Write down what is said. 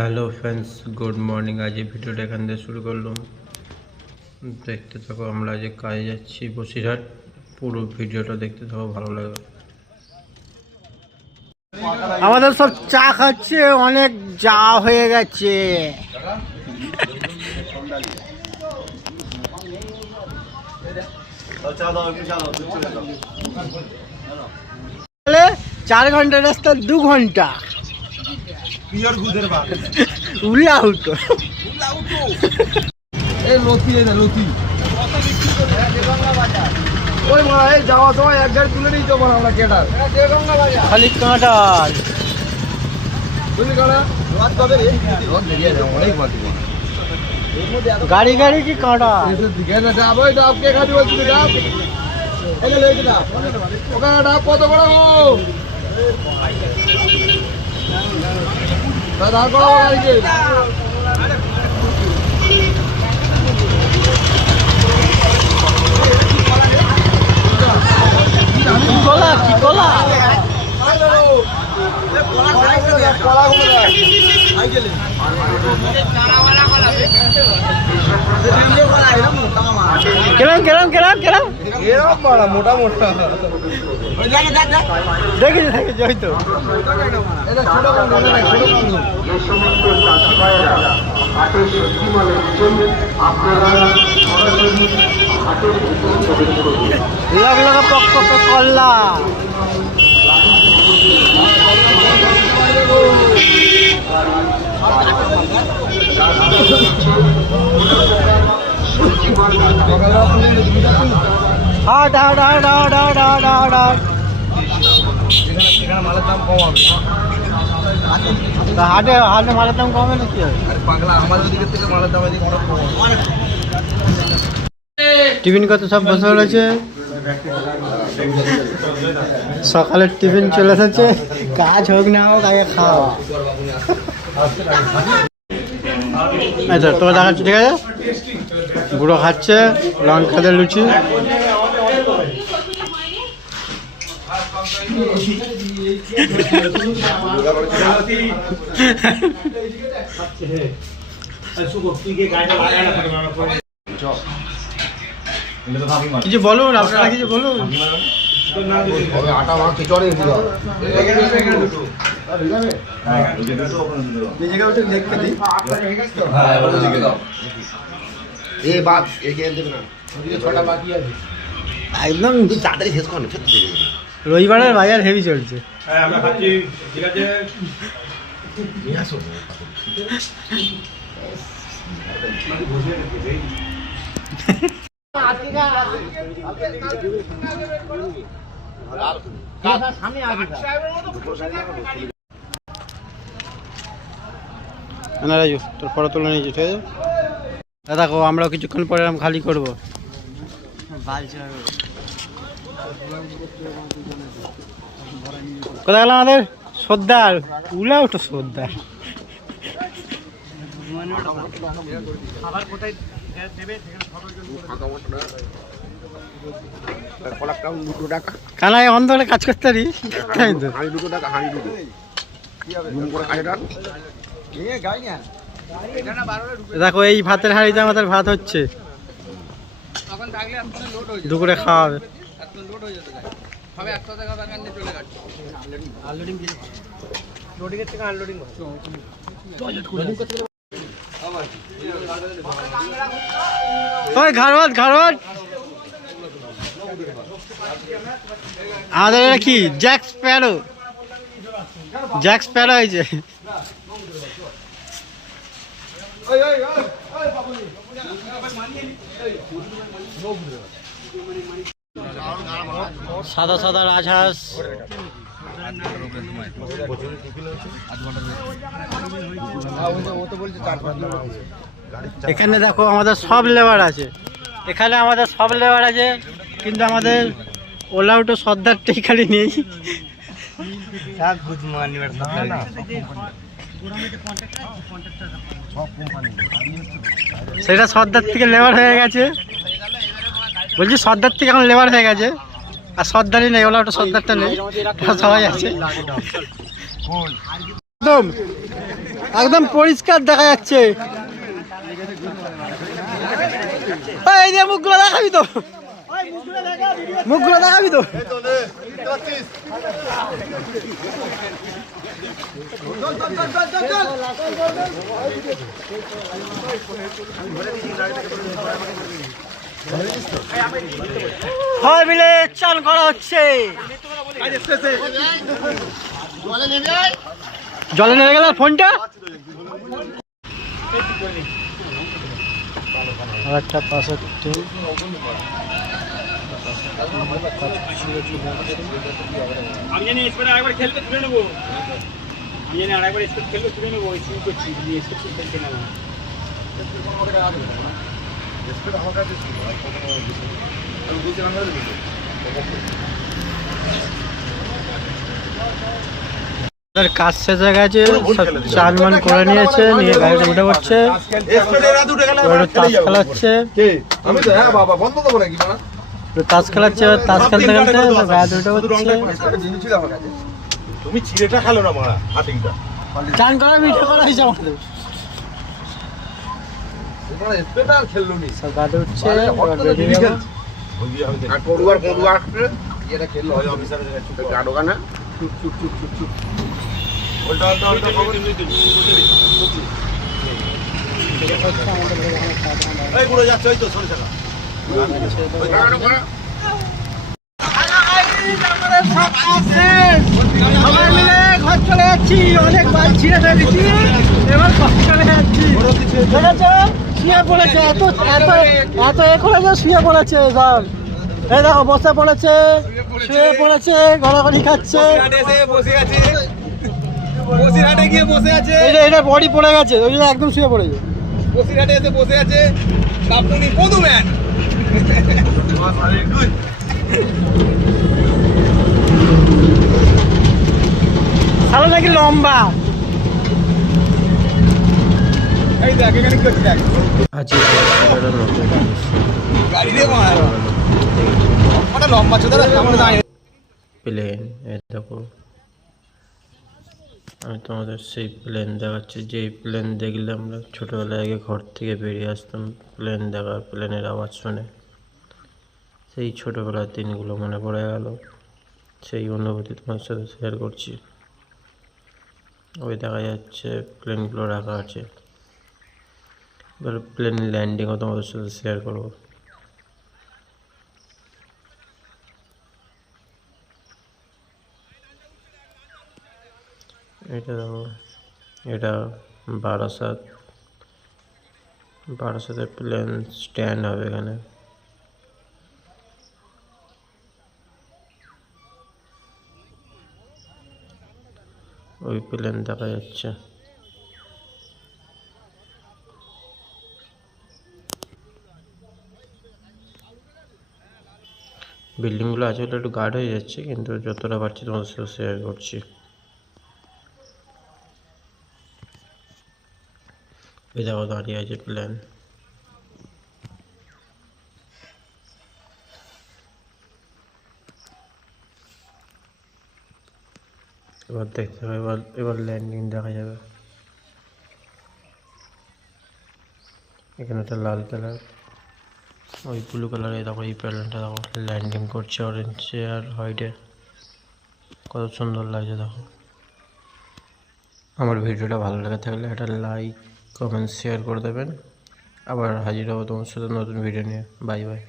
Hello friends, good morning. আজ এই ভিডিওটা এখান থেকে শুরু করলাম। দেখতে থাকো, আমরা আজ কাজে যাচ্ছি বসিরহাট। পুরো ভিডিওটা দেখতে থাকো, ভালো লাগবে। আমাদের সব চা খাচ্ছে, অনেক চা হয়ে গেছে। চার ঘন্টা রাস্তা 2 ঘন্টা উল্লা উঠো। যাওয়া সময় এক গাড়ি তুলে নিয়ে যাবো আমরা কেটার খালি কাঁটাল গাড়ি গাড়ি কি কাঁটা কত বড় গাড়িকে কলা কি কলা কেরাম কেরাম কেরাম কেরাম মোটা মোটা দেখি দেখি হয়তো লাখ লাখ পক পক কল্লা হাট হাট হাট হাট হাট হাট হাট হাট মালের দাম কম হবে হাটে হাটে মালের দাম কমে না কি পাগলা আমাদের দিকের থেকে মালের দাম এদিকে অনেক কম টিফিন কত সব বসে রয়েছে। সকালের টিফিন চলে এসেছে, কাজ হোক না হোক আগে খাওয়া। আচ্ছা তোর দেখাচ্ছি, ঠিক আছে। বুড়ো খাচ্ছে লঙ্কাদের লুচি। কিছু বলুন, আপনারা কিছু বলুন। আটা মাখতে চড়ে একদম তাড়াতাড়ি শেষ করেন। রবিবারের বাজার হেভি চলছে। রাজু তোর ফটো তুলে নিয়েছি, ঠিক আছে। দেখো আমরাও কিছুক্ষণ পরে খালি করবো। কোথায় গেলাম আমাদের সর্দার? উলা ওঠো সর্দার। কানায় অন্ধরে কাজ করতে পারি। দেখো এই ভাতের হাঁড়িতে আমাদের ভাত হচ্ছে, দুপুরে খাওয়া হবে। ঘাড়বাদ ঘাড়বাদ আমাদের এটা কি জ্যাক স্প্যারো? জ্যাক স্প্যারো হয়েছে। সাদা সাদা রাজহাঁস। এখানে দেখো আমাদের সব লেবার আছে, এখানে আমাদের সব লেবার আছে, কিন্তু আমাদের ওলা উটো সর্দারটাই খালি নেই। সেটা সর্দার থেকে লেবার হয়ে গেছে, বলছি সর্দার থেকে এখন লেবার হয়ে গেছে। আর সর্দারই নেই, ওলা ওটা সর্দারটা নেই, সবাই আছে। একদম একদম পরিষ্কার দেখা যাচ্ছে। এই যে মুখগুলো দেখাবি তো, মুখগুলো দেখাবি তো। সবাই মিলে চান করা হচ্ছে। জলে নেমে গেল ফোনটা। আরেকটা পাশে আমি জানি স্কোয়াডে আরেকবার খেলতে তুলে নেবো, আমি জানি আরেকবার স্কোয়াড খেলতে তুলে নেবো, ওই শুরু করছি দিয়ে স্কোয়াড খেলতে নেবো। কাজ শেষে গেছে, চান মান করে নিয়েছে, নিয়ে গাড়িতে উঠে পড়ছে, তাস খেলাচ্ছে, আমি তো হ্যাঁ বাবা বন্ধ দেবো নাকি না তাস খেলাচ্ছে, তাস খেলতে খেলতে গাড়িতে উঠে পড়ছে। তুমি চিড়েটা খেলো না মারা হাটিংটা চান করা মিঠে করা হয়েছে আমাদের। স্প্রেটা খেললো নি সব গাড়িতে উঠছে, এবার বেরিয়ে যাবো। আর পড়ুয়ার পড়ুয়া আসছে এটা খেললো হয় অফিসারের গাড়ো গানা চুপ চুপ চুপ চুপ চুপ উল্টা উল্টা উল্টা খবর এই পুরো যাচ্ছে ওই তো সরে থাকা ওই গাড়ো করা সবাই মিলে ঘর চলে যাচ্ছি, অনেকবার ছিঁড়ে ফেলে দিচ্ছি, এবার ঘর চলে যাচ্ছি। দেখেছো শুয়ে পড়েছে, এত এত এত এ করেছে, শুয়ে পড়েছে সব। এই দেখো বসে পড়েছে, শুয়ে পড়েছে, গড়াগড়ি খাচ্ছে। বসিরহাটে গিয়ে বসে আছে এটা বডি পড়ে গেছে, ওই জন্য একদম শুয়ে পড়েছে। বসিরহাটে এসে বসে আছে কাপুনি পদুম্যান ভালো নাকি লম্বা। এই দেখ এখানে কি হচ্ছে দেখ আজকে একটা নতুন গাড়ি রে মার ওটা লম্বা ছোট সামনে দাঁড়িয়ে প্লেন। এই দেখো আমি তোমাদের সেই প্লেন দেখাচ্ছি, যেই প্লেন দেখলে আমরা ছোটোবেলায় আগে ঘর থেকে বেরিয়ে আসতাম প্লেন দেখার, প্লেনের আওয়াজ শুনে। সেই ছোটোবেলার দিনগুলো মনে পড়ে গেল, সেই অনুভূতি তোমার সাথে শেয়ার করছি। ওই দেখা যাচ্ছে প্লেনগুলো রাখা আছে, এবার প্লেন ল্যান্ডিংও তোমাদের সাথে শেয়ার করবো। এটা দেখো, এটা বারাসাতে প্লেন স্ট্যান্ড হবে এখানে। ওই প্লেন দেখা যাচ্ছে। বিল্ডিংগুলো আসলে একটু গার্ড হয়ে যাচ্ছে, কিন্তু যতটা পারছি তোমাদের সাথে শেয়ার করছি। এই দেখো দাঁড়িয়ে আছে প্লেন। এবার দেখতে হবে, এবার ল্যান্ডিং দেখা যাবে। এখানে একটা লাল কালার, ওই ব্লু কালারে দেখো এই প্লেনটা দেখো ল্যান্ডিং করছে অরেঞ্জে আর হোয়াইটে, কত সুন্দর লাগছে দেখো। আমার ভিডিওটা ভালো লেগে থাকলে একটা লাইক কমেন্ট শেয়ার করে দেবেন। আবার হাজির হবো তোমার সাথে নতুন ভিডিও নিয়ে। Bye bye.